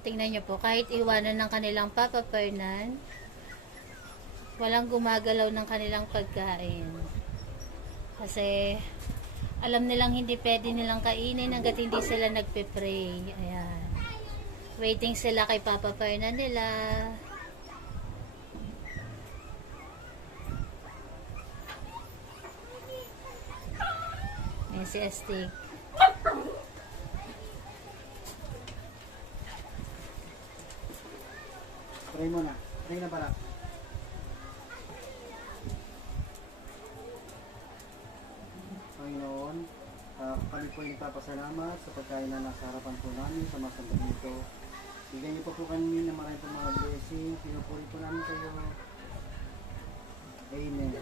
Tingnan nyo po, kahit iwanan ng kanilang Papa Fernan, walang gumagalaw ng kanilang pagkain. Kasi, alam nilang hindi pwede nilang kainin hanggat hindi sila nagpe-pray. Ayan. Waiting sila kay Papa Fernan nila. Ayan si Astig. Try mo na. Try na pala. Panginoon, ah, kami po ay nagpapasalamat sa pagkain na nasa harapan po namin sa mga sandali ito. Bigyan niyo po po kami ng marami pong mga blessing. Pinupuri po namin kayo. Amen.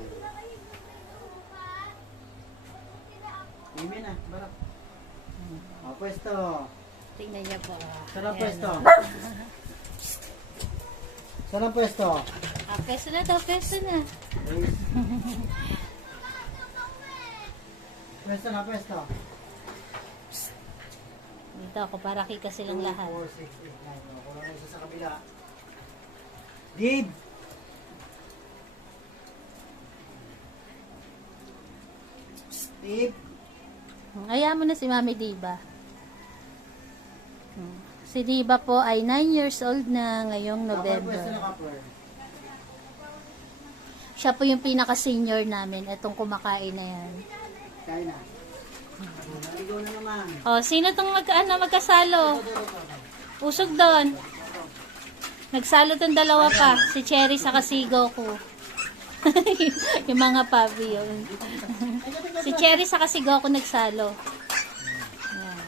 Amen ah, balak. Ah, pwesto. Tingnan niya po. Ayan, pwesto? Saan ang pwesto? Ah, pwesto na daw, pwesto na. Pwesto na, pwesto. Dito ako, para kika silang lahat. 4, 6, 8, 9. Kulang isa sa kabila. Gabe! Steve! Ayaw mo na si Mami Diba. Si Diba po ay 9 years old na ngayong November. Siya po yung pinaka-senior namin, itong kumakain na yan. Kain na. Naligaw na naman. Oh, sino tong mag ano, magkasalo? Usog doon. Nagsalo tong dalawa pa, si Cherry sa si Goku. yung mga pabi yun. si Cherry sa si Goku nagsalo. Ayan.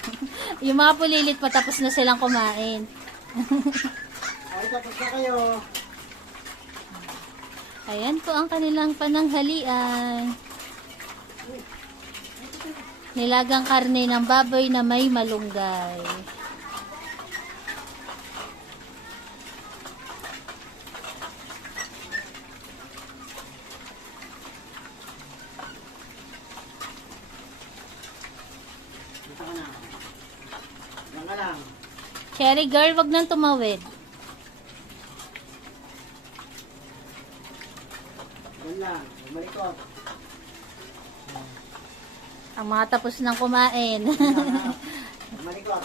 yung mga pulilit pa tapos na silang kumain. Ay, tapos na kayo. Ayan po ang kanilang pananghalian. Nilagang karne ng baboy na may malunggay. Dito ka na. Yan ka lang. Cherry girl, wag nang tumawid. Lang. Malikot. Ang mga tapos nang kumain. Malikot.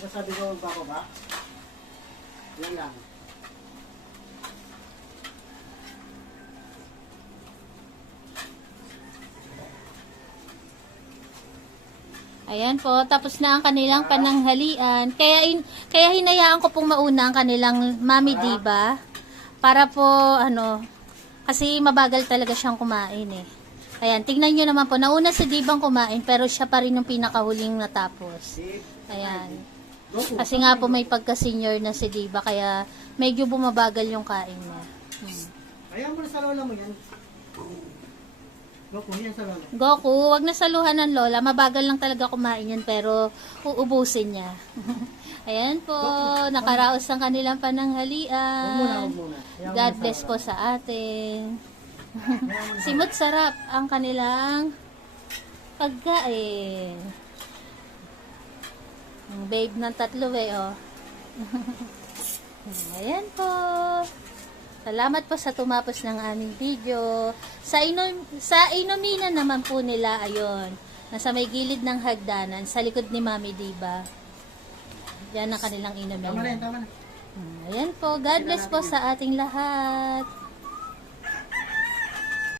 Ano sabi ko magpako ba? Yan lang. Ayan po, tapos na ang kanilang pananghalian. Kaya, in, kaya hinayaan ko pong mauna ang kanilang mami diba. Para po, ano, kasi mabagal talaga siyang kumain eh. Ayan, tingnan nyo naman po, nauna si Dibang kumain, pero siya pa rin yung pinakahuling natapos. Ayan. Kasi nga po may pagka-senior na si Diba, kaya medyo bumabagal yung kain niya. Hmm. Ayaw mo na sa lola mo yan. Goku, yan sa lola. Goku, wag na saluhan ng lola. Mabagal lang talaga kumain yan, pero uubusin niya. Ayan po, nakaraos ang kanilang pananghalian. God bless po sa atin. Simot sarap ang kanilang pagkain. Ang babe ng tatlo eh, oh. Ayan po. Salamat po sa tumapos ng aming video. Sa, inom, sa inuminan naman po nila, ayun, nasa may gilid ng hagdanan, sa likod ni Mami Diba. Yan ang kanilang Tama na tama na. Ayan po. God bless po sa ating lahat.